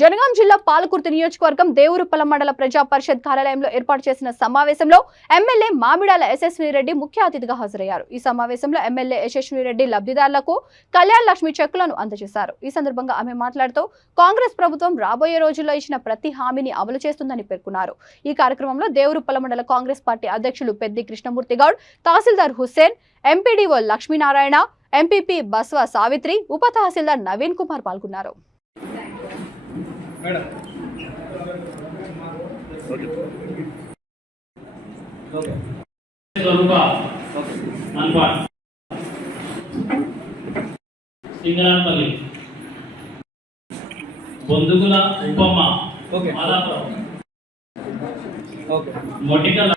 జనగాం జిల్లా పాలకుర్తి నియోజకవర్గం దేవరపల్లి మండల ప్రజా పరిషత్ కార్యాలయంలో ఏర్పాటు చేసిన సమావేశంలో ఎమ్మెల్యే మామిడాల యశస్విరెడ్డి ముఖ్య అతిథిగా హాజరయ్యారు. ఈ సమావేశంలో ఎమ్మెల్యే యశస్విరెడ్డి లబ్ధిదారులకు కళ్యాణ లక్ష్మి చెక్కులను అందజేశారు. ఈ సందర్భంగా ఆమె మాట్లాడుతూ కాంగ్రెస్ ప్రభుత్వం రాబోయే రోజుల్లో ఇచ్చిన ప్రతి హామీని అమలు చేస్తుందని పేర్కొన్నారు. ఈ కార్యక్రమంలో దేవరపల్లి మండల కాంగ్రెస్ పార్టీ అధ్యక్షులు పెద్ది కృష్ణమూర్తి గౌడ్, తహసీల్దార్ హుస్సేన్, ఎంపీడీఓ లక్ష్మీనారాయణ, ఎంపీపీ బస్వ సావిత్రి, ఉప తహసీల్దార్ నవీన్ కుమార్ పాల్గొన్నారు. మేడం సింగరాన్పల్లి బొందుగుల ఉపమ మొటికల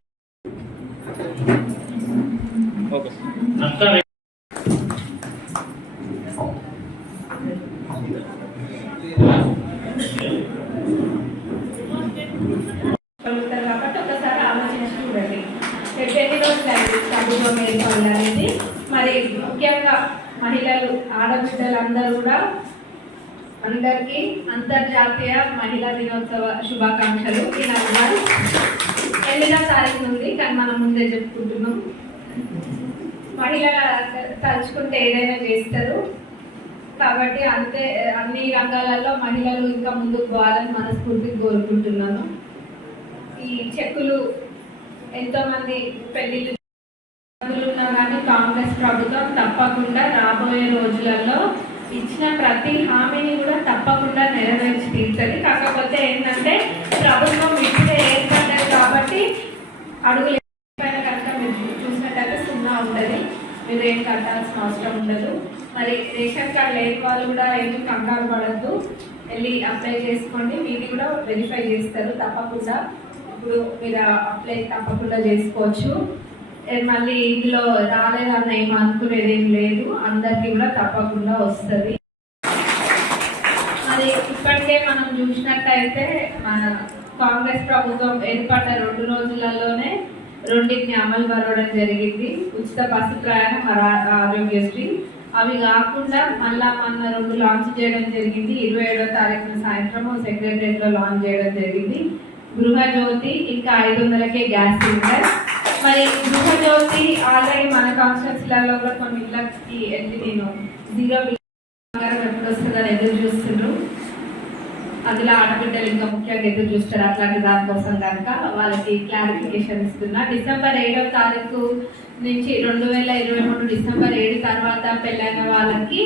కాబట్టి ఒకసారి ఆలోచించి చూడండి. ఎన్ని రోజులు ప్రభుత్వం ఏర్పడాలనేది. మరి ముఖ్యంగా మహిళలు, ఆడబిడ్డలందరూ కూడా అందరికీ అంతర్జాతీయ మహిళా దినోత్సవ శుభాకాంక్షలు. ఈ నెల 8వ తారీఖు నుండి, కానీ మనం ముందే చెప్పుకుంటున్నాం. మహిళలు తలుచుకుంటే ఏదైనా చేస్తారు కాబట్టి అన్ని రంగాలలో మహిళలు ఇంకా ముందుకు పోవాలని మనస్ఫూర్తిగా కోరుకుంటున్నాను. ఈ చెక్కులు ఎంతో మంది పెళ్లిళ్ళు ఉన్నా కానీ కాంగ్రెస్ ప్రభుత్వం తప్పకుండా రాబోయే రోజులలో ఇచ్చిన ప్రతి హామీని కూడా తప్పకుండా నెరవేర్చి తీరుతుంది. కాకపోతే ఏంటంటే ప్రభుత్వం ఇప్పుడే ఏర్పడ్డది కాబట్టి అడుగులు పైన కనుక మీరు చూసినట్టయితే 0 ఉంటుంది. మీరు ఏం కట్టాల్సిన అవసరం ఉండదు. మరి రేషన్ కార్డు లేని వాళ్ళు కూడా ఏమి కంగారు పడద్దు, వెళ్ళి అప్లై చేసుకోండి. మీది కూడా వెరిఫై చేస్తారు తప్పకుండా. ఇప్పుడు మీరు అప్లై తప్పకుండా చేసుకోవచ్చు. మళ్ళీ ఇందులో రాలేదన్న ఏం అనుకునేది ఏం లేదు, అందరికీ కూడా తప్పకుండా వస్తుంది. మరి ఇప్పటికే మనం చూసినట్టయితే మన కాంగ్రెస్ ప్రభుత్వం ఏర్పడ్డ 2 రోజులలోనే 2ని అమలు పరవడం జరిగింది. ఉచిత బస్సు ప్రయాణం, ఆరోగ్యశ్రీ. అవి కాకుండా మళ్ళా మన 2 లాంచ్ చేయడం జరిగింది. 27వ తారీఖున సాయంత్రం సెక్రటరియట్లో లాంచ్ చేయడం జరిగింది. గృహజ్యోతి, ఇంకా 500కే గ్యాస్ సిలిండర్. మరి గృహజ్యోతి ఆల్రెడీ మన కాన్స్టిట్యూన్సీలలో కూడా కొన్ని ఇళ్ళకి వెళ్ళి నేను 0 బిల్ ఎప్పుడు వస్తుందని ఎదురు చూస్తున్నారు. అందులో ఆడబిడ్డలు ఇంకా ముఖ్యంగా ఎదురు చూస్తారు. అట్లాంటి దానికోసం కనుక వాళ్ళకి క్లారిఫికేషన్ ఇస్తున్నా. డిసెంబర్ 7వ తారీఖు నుంచి 2023 డిసెంబర్ 7 తర్వాత పెళ్ళైన వాళ్ళకి